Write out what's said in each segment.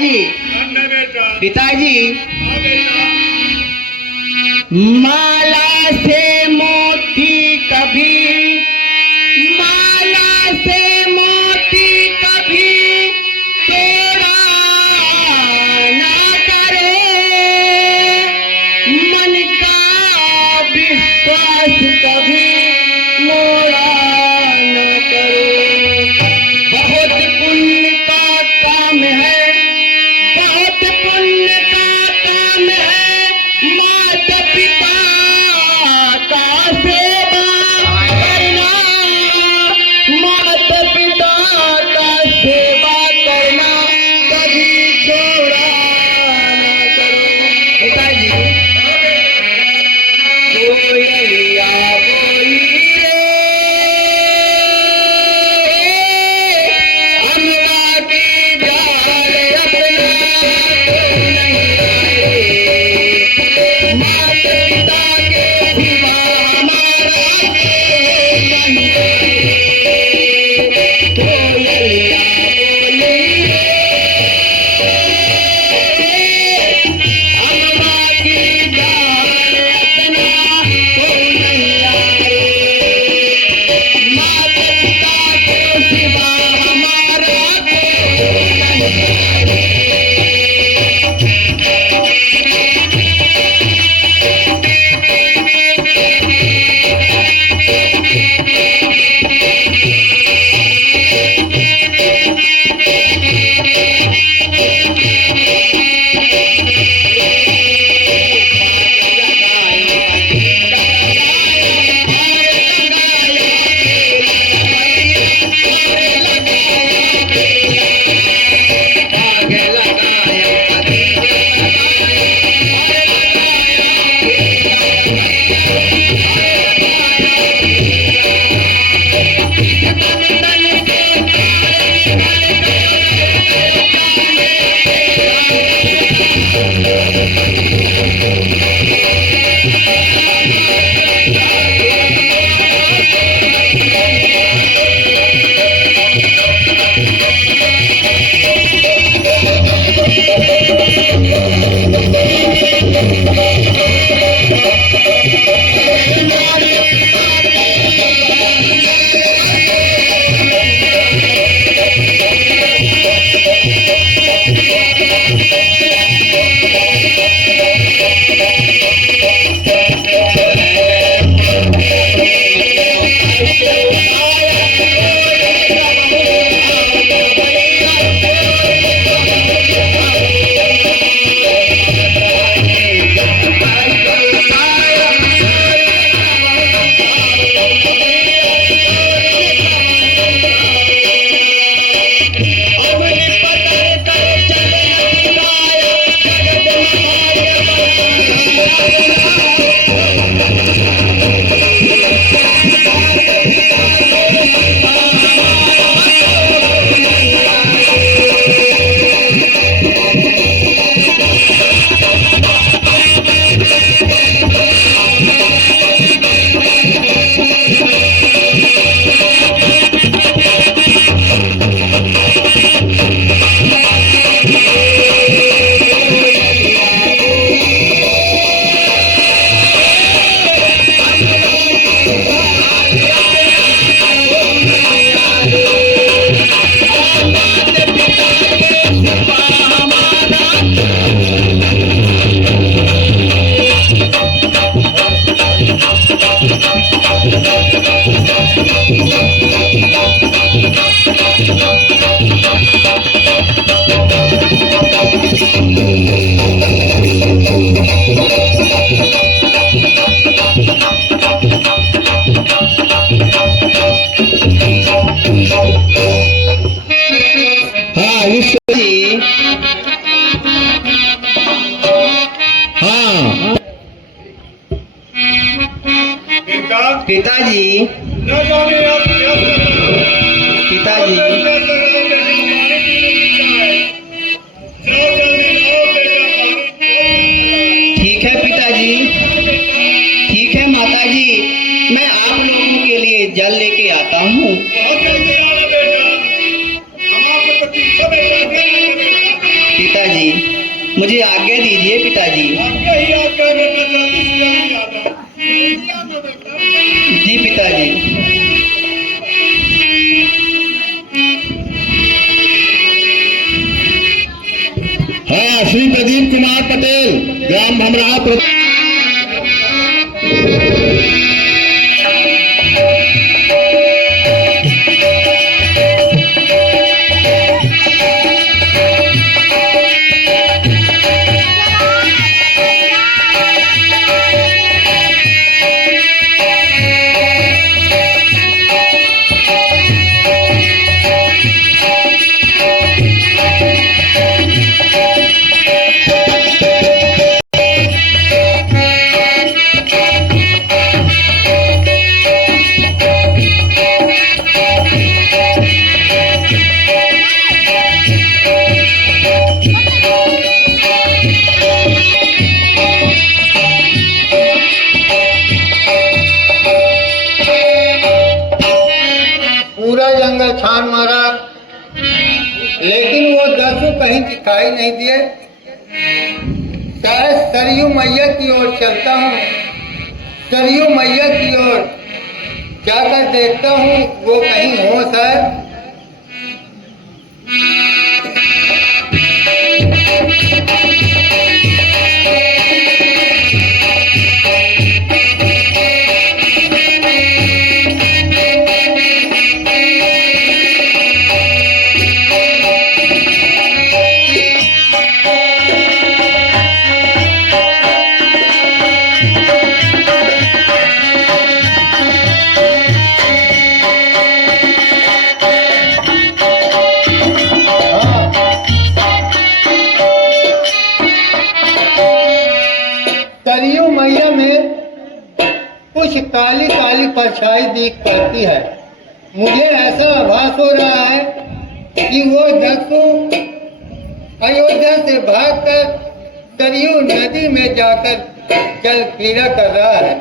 पिताजी पिताजी माला से मोती कभी, माला से मोती कभी तोड़ा ना करो, मन का विश्वास कभी मोड़ा ना करो। बहुत पुण्य का काम है, बहुत पुण्य का काम है, माता पिता का सेवा करना, माता पिता का सेवा करना, कभी छोड़ा ना करो। पिताजी कोयलिया बोली रे, अमरा की डाल अपना तो नहीं आए, माता पिता के सिवा हमारा कोई नहीं है। कोयलिया बोली रे, अमरा की डाल अपना कोई नहीं आए, माता पिता के सिवा हमारा कोई नहीं आए। पिताजी पिताजी ठीक है पिताजी, ठीक है माताजी, मैं आप लोगों के लिए जल लेके आता हूँ। पिता मुझे आज्ञा दीजिए पिताजी। आज्ञा ही आज्ञा है बेटा, जल्दी से जल्दी आ जा। क्या मदद है? जी पिताजी। हाँ, श्री प्रदीप कुमार पटेल, ग्राम भमरा। पूरा जंगल छान मारा, लेकिन वो दसों कहीं दिखाई नहीं दिए। शायद सरयू मैया की ओर चलता हूँ, सरयू मैया की ओर जाकर देखता हूँ वो कहीं हो शायद। सरयू मैया में कुछ काली काली परछाई दिख पड़ती है। मुझे ऐसा आभास हो रहा है कि वो दस्यु अयोध्या से भागकर सरयू नदी में जाकर जल क्रीड़ा कर रहा है।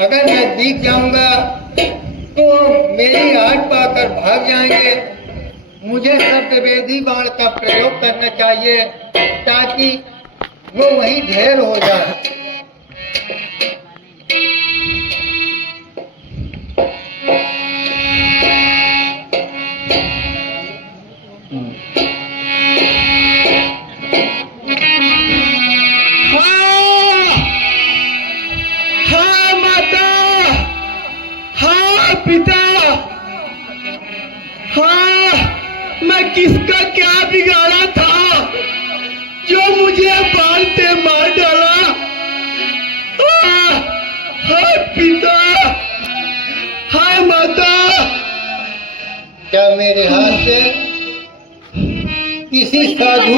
अगर नजदीक जाऊंगा तो मेरी आड़ पाकर भाग जाएंगे। मुझे शब्दवेदी बाण का प्रयोग करना चाहिए ताकि वो वहीं ढेर हो जाए। हाँ माता, हाँ पिता, हाँ मैं किसका क्या बिगाड़ा था जो मुझे बांधते मार डाला। हाँ पिता, हाँ माता। क्या मेरे हाथ से किसी साधु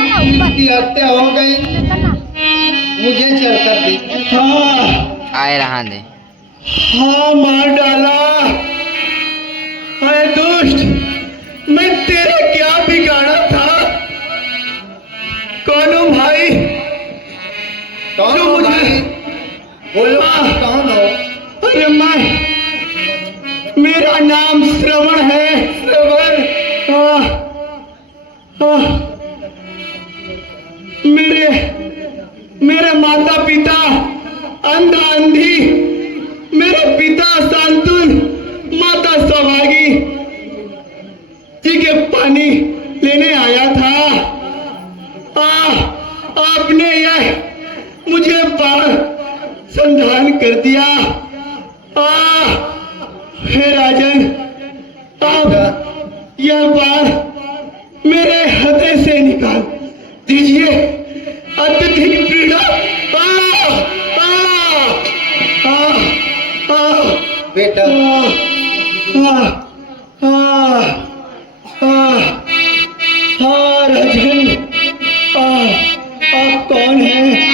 की हत्या हो गई? मुझे चलकर देखना। हाँ आए रहा दे। हाँ मार डाला। अरे दुष्ट, मैं तेरा क्या बिगाड़ा था? कौन हो भाई? कौन जो हो मुझे- भाई? बोलो कौन हो? अरे मेरा नाम श्रवण है। श्रवण। मेरे माता पिता अंधा अंधी, मेरे पिता शांतुल, माता सौभागी जी के पानी लेने आया था। आपने यह मुझे बाढ़ संधान कर दिया। हे राजन, आप यह बाढ़ मेरे हृदय से निकाल दीजिए। अत्यधिक पीड़ा। बेटा राजन, आप कौन हैं?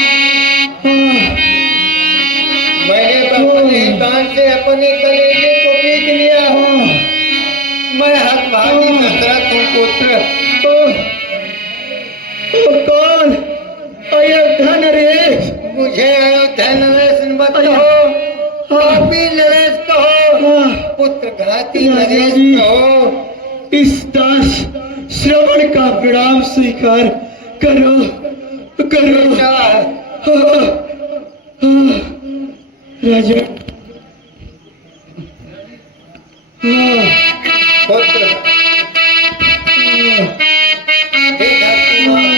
मैंने अपने कान से अपने कलेजे को पीट लिया। मैं हतभागी दशरथ हूँ पुत्र। कौन? अयोध्या नरेश। मुझे अयोध्या नरेश मत कहो, पापी नरेश कहो, पुत्र घाती नरेश कहो। इस दास श्रवण का प्रणाम स्वीकार करो। करो बेटा, राजा। हाँ, पुत्र, हे धरती माँ,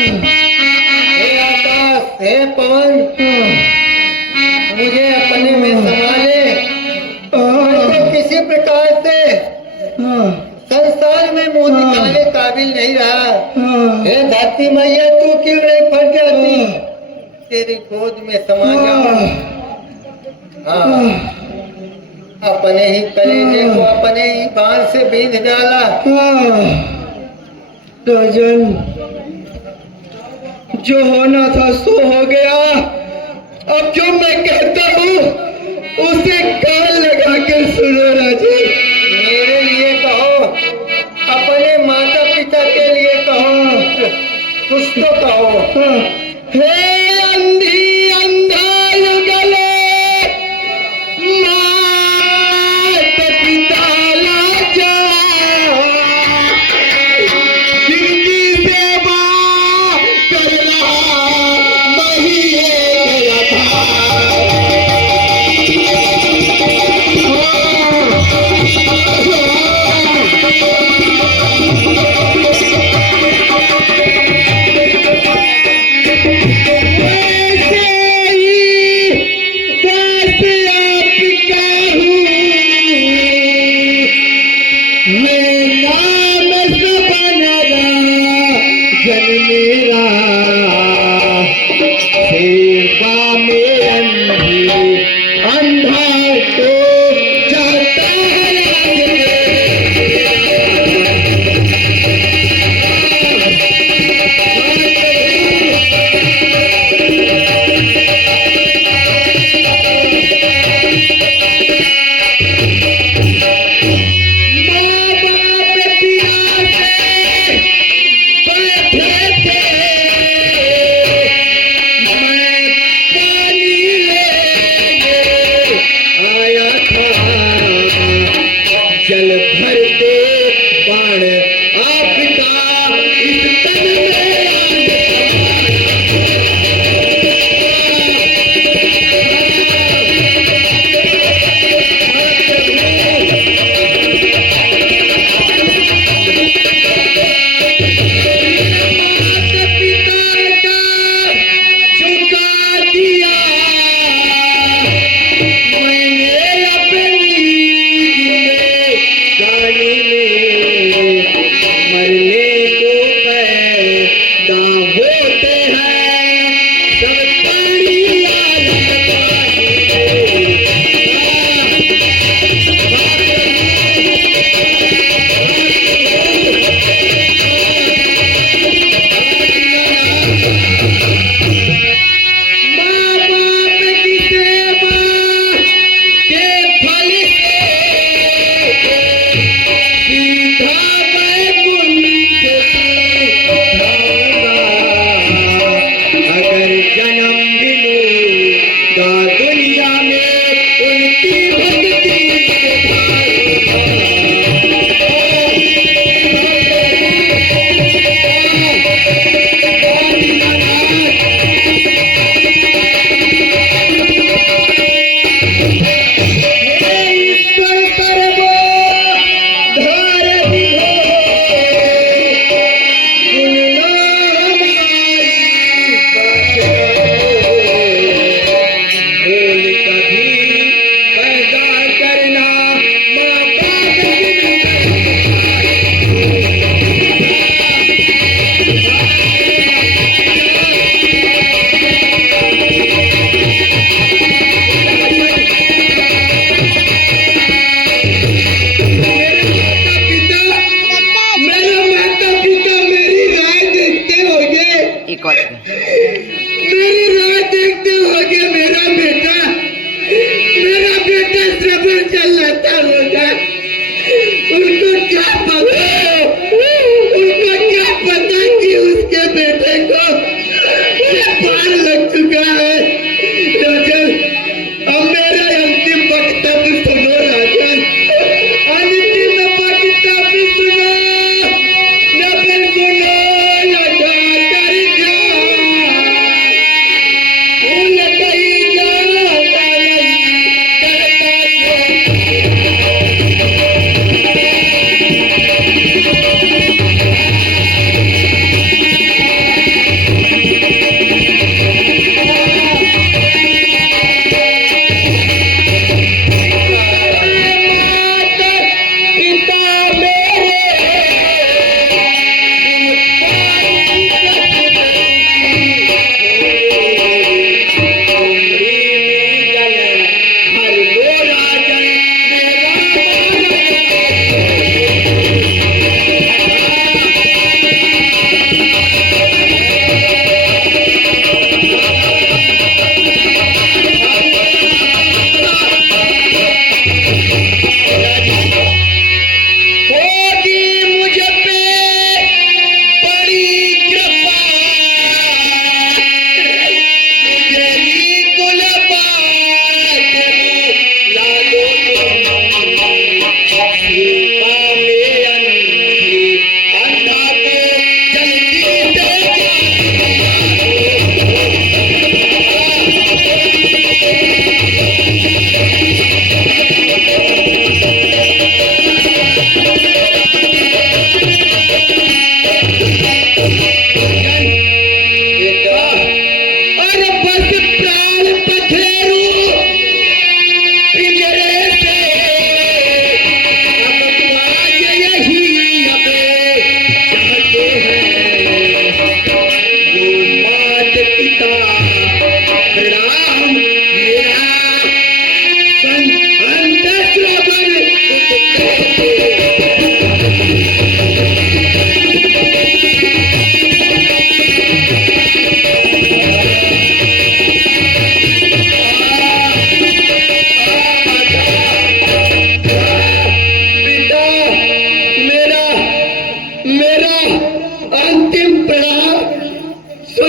हे आकाश, हे पवन, मुझे अपने में समा ले। मैं किसी प्रकार से संसार में मुंह दिखाने काबिल नहीं रहा। हे धरती मैया, तू क्यों नहीं फट जाती? तेरी गोद में समा जाऊं। हाँ, अपने ही कलेजे को अपने ही बांध से बींध डाला। राजन, जो होना था सो हो गया। अब जो मैं कहता हूँ उसे कान लगा कर सुनो राजन। मेरे लिए कहो, अपने माता पिता के लिए कहो, कुछ तो कहो। हे अंधी अंधा युगले, मात पिता लाजा, जिनकी सेवा करना वही गया था।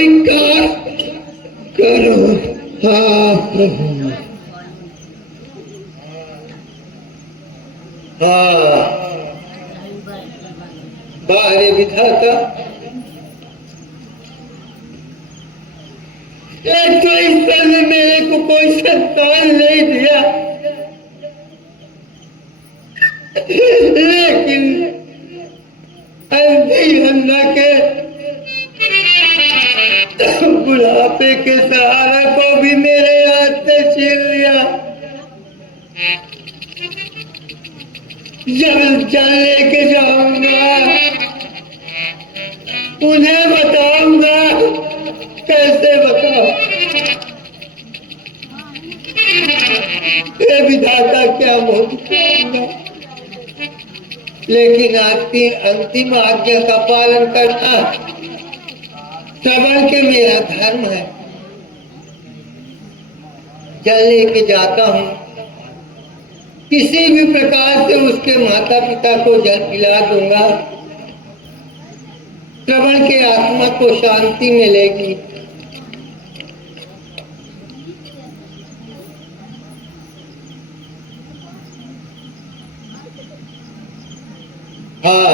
स्वीकार करो। हाँ प्रभु, हाँ। बाहरे विधाता, एक तो ईश्वर ने मेरे को कोई संतान नहीं दिया, लेकिन अंधी अन्ना के बुढ़ापे के सहारा को भी मेरे हाथ से छीन लिया। जब जल लेके जाऊंगा उन्हें बताऊंगा, कैसे बताऊं? ये विधाता क्या बोलूंगा, लेकिन अंतिम आज्ञा का पालन करना श्रवण के मेरा धर्म है। जल लेके जाता हूँ, किसी भी प्रकार से उसके माता पिता को जल पिला दूंगा, श्रवण के आत्मा को शांति मिलेगी। हाँ,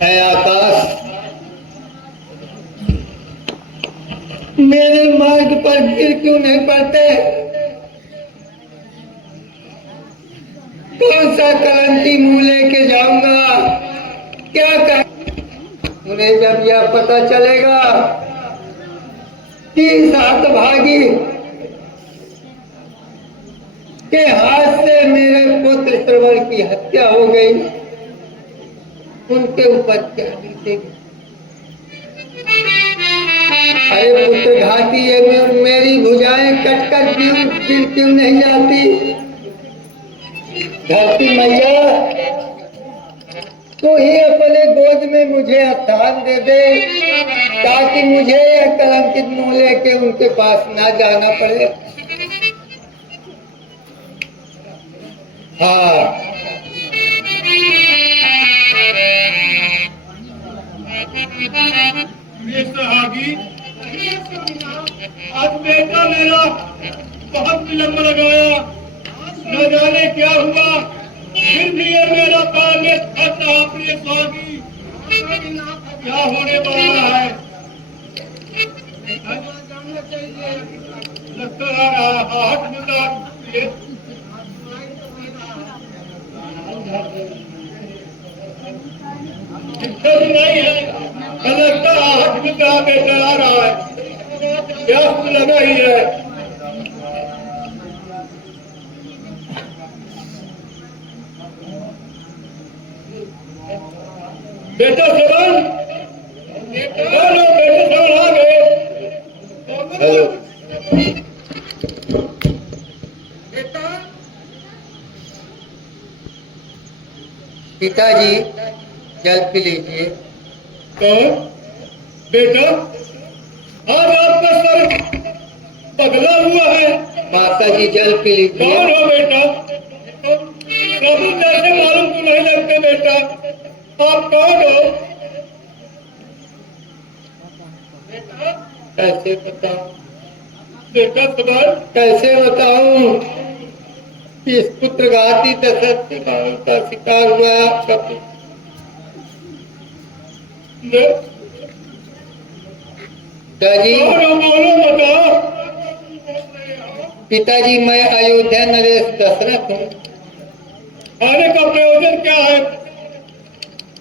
है आकाश, मेरे मार्ग पर गिर क्यों नहीं पड़ते? कौन सा क्रांति मुंह लेके जाऊंगा, क्या कर? उन्हें जब यह पता चलेगा कि इस हतभागी के हाथ से मेरे पुत्र श्रवण की हत्या हो गई, उनके ऊपर क्या बीतेगी? अरे पुत्र घाती, ये मेरी भुजाएं कटकर क्यों नहीं जाती? धरती मैया, तू ही अपने गोद में मुझे स्थान दे दे, ताकि मुझे यह कलंकित मुंह लेके उनके पास ना जाना पड़े। हाँ, सुहागी, आज बेटा मेरा बहुत विलम्ब लगाया, न जाने क्या हुआ, फिर भी ये मेरा पाल में फंसा। प्रिय सुहागी, क्या होने वाला है? लगता है आहट मिला। दिक्कत नहीं है, लगता आहट मिला बेटा आ रहा है, प्यास लगा ही है। बेटा श्रवण, बेटा श्रवण आ गए। हेलो पिताजी, जल पी लीजिए। कौन बेटा? आज आपका सर पगला हुआ है। माता जी, जल पी लीजिए। कौन हो बेटा? प्रभु जैसे मालूम तो नहीं लगते बेटा, आप कौन हो? कैसे बताऊं? बेटा श्रवण, कैसे बताऊं? इस पुत्रघाती दशरथ के बाण का शिकार हुआ है आपका पुत्र। पिताजी, बोलो बताओ। पिताजी, मैं अयोध्या नरेश दशरथ हूँ। आने का प्रयोजन क्या है?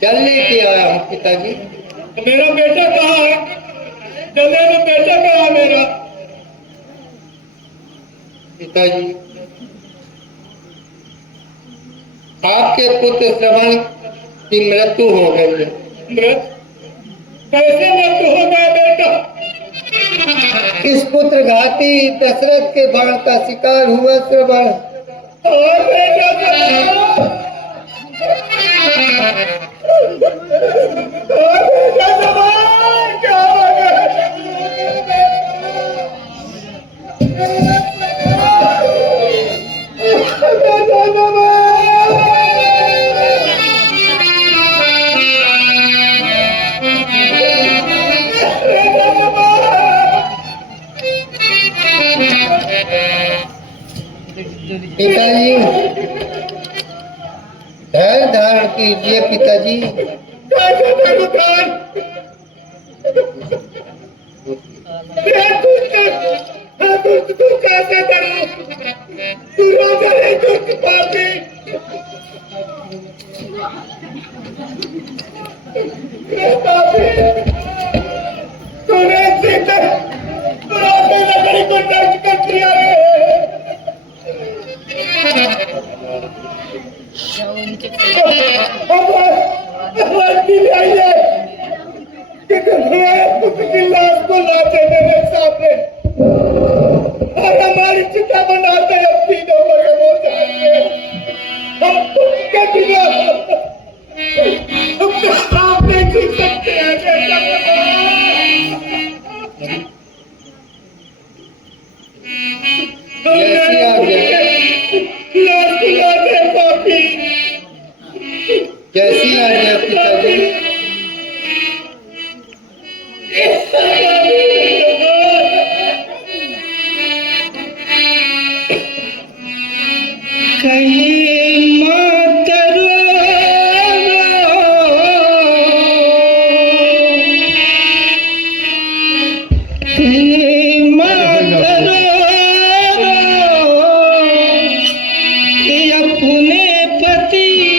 जल लेके आया हूँ पिताजी। मेरा बेटा कहाँ है? जल्दी में बेटा कहाँ है मेरा? पिताजी, आपके पुत्र श्रवण की मृत्यु हो गई है। मृत? कैसे मृत्यु हो गया बेटा? इस पुत्रघाती दशरथ के बाण का शिकार हुआ श्रवण। और बेटा क्या हो गया? मकान के लिए पिताजी। कैसे था मकान? तू कैसे करूं? तू राजा है दुष्ट पापी। तूने सीधे पुराने नगरी को नष्ट कर दिया है। कि तुम्हें उसकी लाश को लाते मेरे सामने और हमारी चिता बनाते हैं तीनों बड़े हो जाएंगे। हम उसके बिना अपने सामने जी सकते हैं। जैसी आज्ञा, लाश को लाते हैं पापी। जैसी आज्ञा पिताजी। कहीं मातर कहीं मातर अपने पति